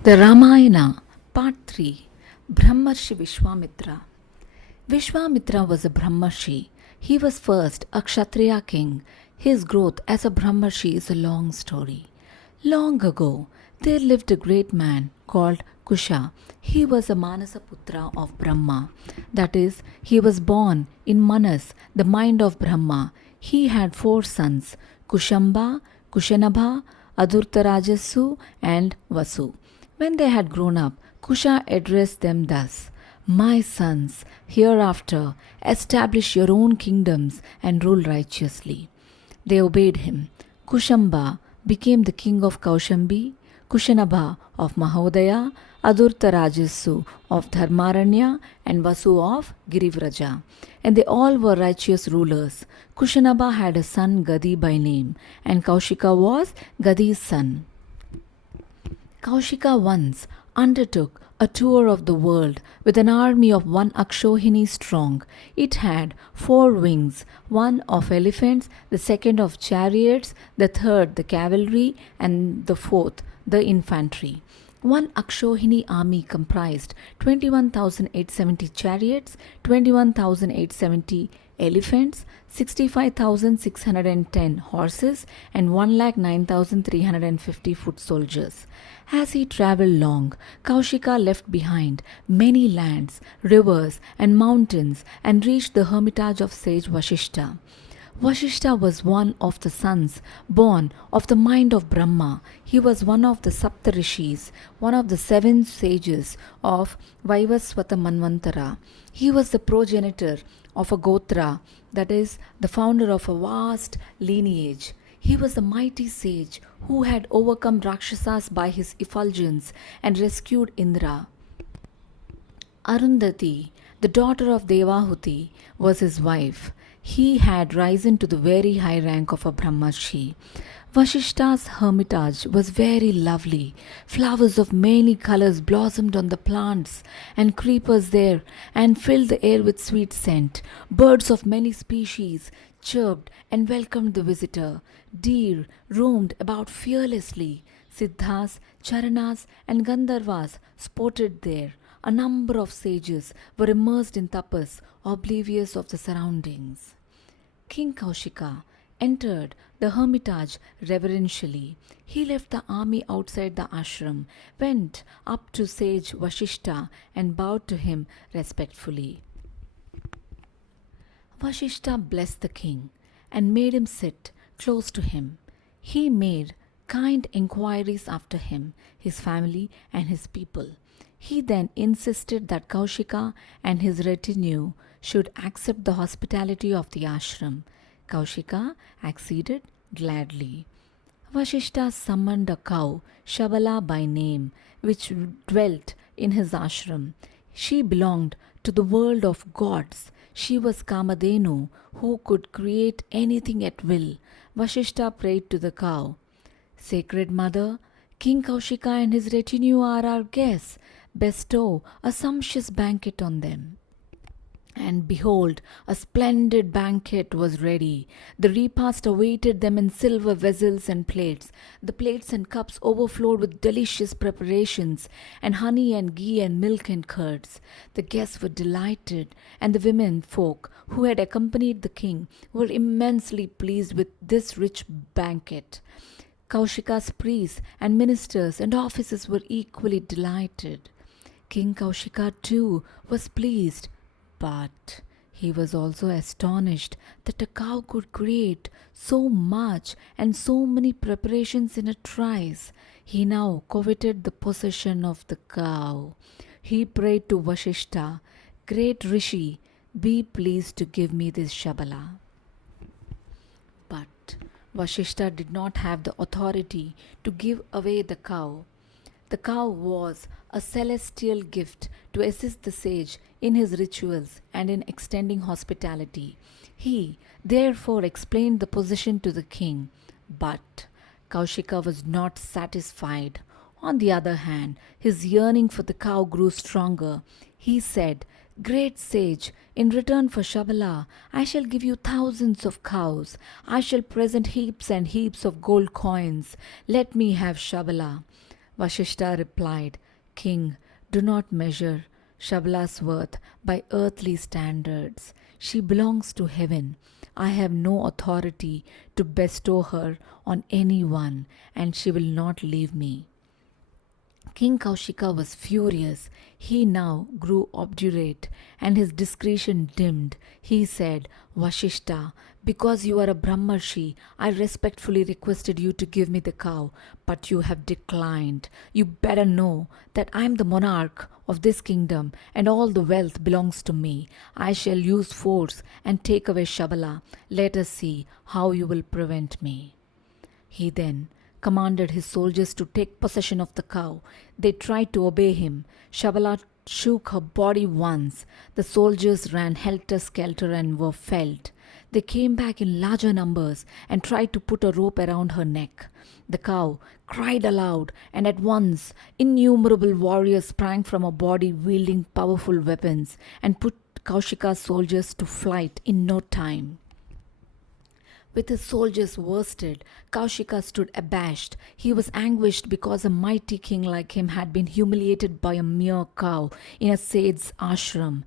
The Ramayana, Part 3, Brahmarshi Vishwamitra. Vishwamitra was a Brahmarshi. He was first a Kshatriya king. His growth as a Brahmarshi is a long story. Long ago, there lived a great man called Kusha. He was a Manasaputra of Brahma. That is, he was born in Manas, the mind of Brahma. He had 4 sons, Kushamba, Kushanabha, Adurtarajasu, and Vasu. When they had grown up, Kusha addressed them thus: My sons, hereafter establish your own kingdoms and rule righteously. They obeyed him. Kushamba became the king of Kaushambi, Kushanabha of Mahodaya, Adurtarajasu of Dharmaranya, and Vasu of Girivraja. And they all were righteous rulers. Kushanabha had a son Gadi by name, and Kaushika was Gadi's son. Kaushika once undertook a tour of the world with an army of 1 Akshohini strong. It had 4 wings, one of elephants, the second of chariots, the third the cavalry, and the fourth the infantry. 1 Akshohini army comprised 21,870 chariots, 21,870 elephants, 65,610 horses, and 1,09,350 foot soldiers. As he travelled long, Kaushika left behind many lands, rivers, and mountains and reached the hermitage of Sage Vashishta. Vashishta was one of the sons born of the mind of Brahma. He was one of the Saptarishis, one of the 7 sages of Vaivaswata Manvantara. He was the progenitor of a Gotra, that is, the founder of a vast lineage. He was a mighty sage who had overcome Rakshasas by his effulgence and rescued Indra. Arundhati, the daughter of Devahuti, was his wife. He had risen to the very high rank of a Brahmarshi. Vashishta's hermitage was very lovely. Flowers of many colors blossomed on the plants and creepers there and filled the air with sweet scent. Birds of many species chirped and welcomed the visitor. Deer roamed about fearlessly. Siddhas, Charanas, and Gandharvas sported there. A number of sages were immersed in tapas, oblivious of the surroundings. King Kaushika entered the hermitage reverentially. He left the army outside the ashram, went up to sage Vashishta, and bowed to him respectfully. Vashishta blessed the king and made him sit close to him. He made kind inquiries after him, his family, and his people. He then insisted that Kaushika and his retinue should accept the hospitality of the ashram. Kaushika acceded gladly. Vashishta summoned a cow, Shabala by name, which dwelt in his ashram. She belonged to the world of gods. She was Kamadhenu, who could create anything at will. Vashishta prayed to the cow, Sacred Mother, King Kaushika and his retinue are our guests. Bestow a sumptuous banquet on them. And behold, a splendid banquet was ready. The repast awaited them in silver vessels and plates. The plates and cups overflowed with delicious preparations, and honey and ghee and milk and curds. The guests were delighted, and the women folk who had accompanied the king were immensely pleased with this rich banquet. Kaushika's priests and ministers and officers were equally delighted. King Kaushika too was pleased, but he was also astonished that a cow could create so much and so many preparations in a trice. He now coveted the possession of the cow. He prayed to Vashishta, Great Rishi, be pleased to give me this Shabala. But Vashishta did not have the authority to give away the cow. The cow was a celestial gift to assist the sage in his rituals and in extending hospitality. He therefore explained the position to the king, but Kaushika was not satisfied. On the other hand, his yearning for the cow grew stronger. He said, Great sage, in return for Shabala, I shall give you thousands of cows. I shall present heaps and heaps of gold coins. Let me have Shabala. Vashishta replied, King, do not measure Shabala's worth by earthly standards. She belongs to heaven. I have no authority to bestow her on anyone, and she will not leave me. King Kaushika was furious. He now grew obdurate, and his discretion dimmed. He said, Vashishta, because you are a Brahmarshi, I respectfully requested you to give me the cow, but you have declined. You better know that I am the monarch of this kingdom, and all the wealth belongs to me. I shall use force and take away Shabala. Let us see how you will prevent me. He then commanded his soldiers to take possession of the cow. They tried to obey him. Shabala shook her body once. The soldiers ran helter-skelter and were felled. They came back in larger numbers and tried to put a rope around her neck. The cow cried aloud, and at once innumerable warriors sprang from her body wielding powerful weapons and put Kaushika's soldiers to flight in no time. With his soldiers worsted, Kaushika stood abashed. He was anguished because a mighty king like him had been humiliated by a mere cow in a sage's ashram.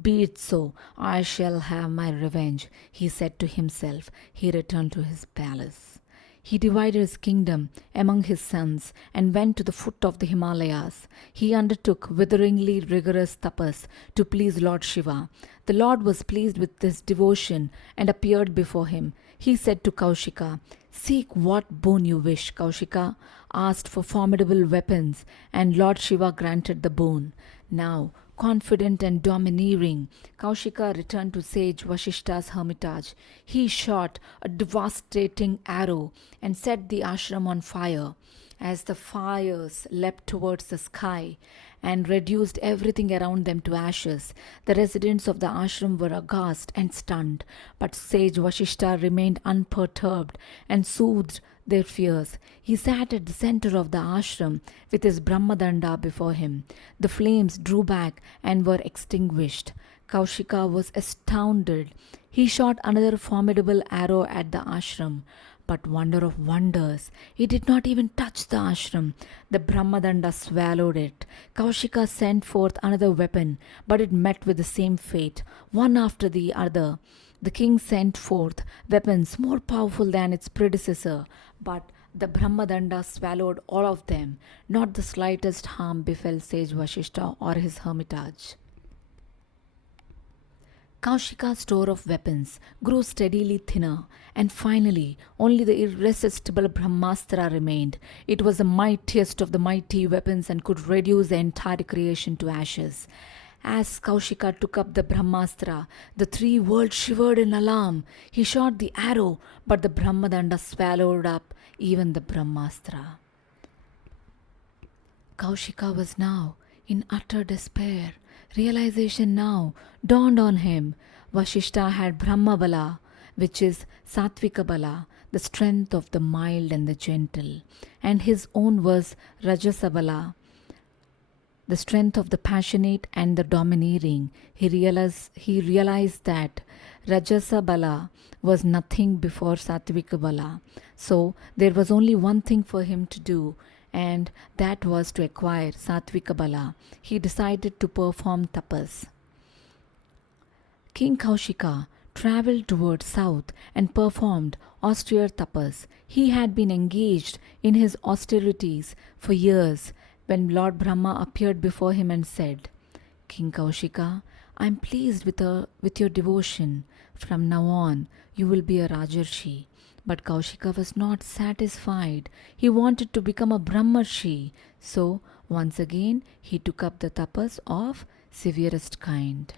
Be it so, I shall have my revenge, he said to himself. He returned to his palace. He divided his kingdom among his sons and went to the foot of the Himalayas. He undertook witheringly rigorous tapas to please Lord Shiva. The Lord was pleased with his devotion and appeared before him. He said to Kaushika, Seek what boon you wish. Kaushika asked for formidable weapons, and Lord Shiva granted the boon. Now, confident and domineering, Kaushika returned to Sage Vashishta's hermitage. He shot a devastating arrow and set the ashram on fire. As the fires leapt towards the sky and reduced everything around them to ashes, the residents of the ashram were aghast and stunned. But Sage Vashishta remained unperturbed and soothed their fears. He sat at the center of the ashram with his Brahmadanda before him. The flames drew back and were extinguished. Kaushika was astounded. He shot another formidable arrow at the ashram. But wonder of wonders, it did not even touch the ashram. The Brahmadanda swallowed it. Kaushika sent forth another weapon, but it met with the same fate, one after the other. The king sent forth weapons more powerful than its predecessor, but the Brahmadanda swallowed all of them. Not the slightest harm befell Sage Vashishta or his hermitage. Kaushika's store of weapons grew steadily thinner, and finally only the irresistible Brahmastra remained. It was the mightiest of the mighty weapons and could reduce the entire creation to ashes. As Kaushika took up the Brahmastra, the three worlds shivered in alarm. He shot the arrow, but the Brahmadanda swallowed up even the Brahmastra. Kaushika was now in utter despair. Realization now dawned on him. Vashishta had Brahmabala, which is Satvika Bala, the strength of the mild and the gentle, and his own was Rajasabala, the strength of the passionate and the domineering. He realized that Rajasabala was nothing before Satvika Bala. So there was only one thing for him to do, and that was to acquire Satvika Bala. He decided to perform tapas. King Kaushika travelled towards south and performed austere tapas. He had been engaged in his austerities for years when Lord Brahma appeared before him and said, King Kaushika, I am pleased with your devotion. From now on, you will be a Rajarshi. But Kaushika was not satisfied. He wanted to become a Brahmarshi. So, once again, he took up the tapas of severest kind.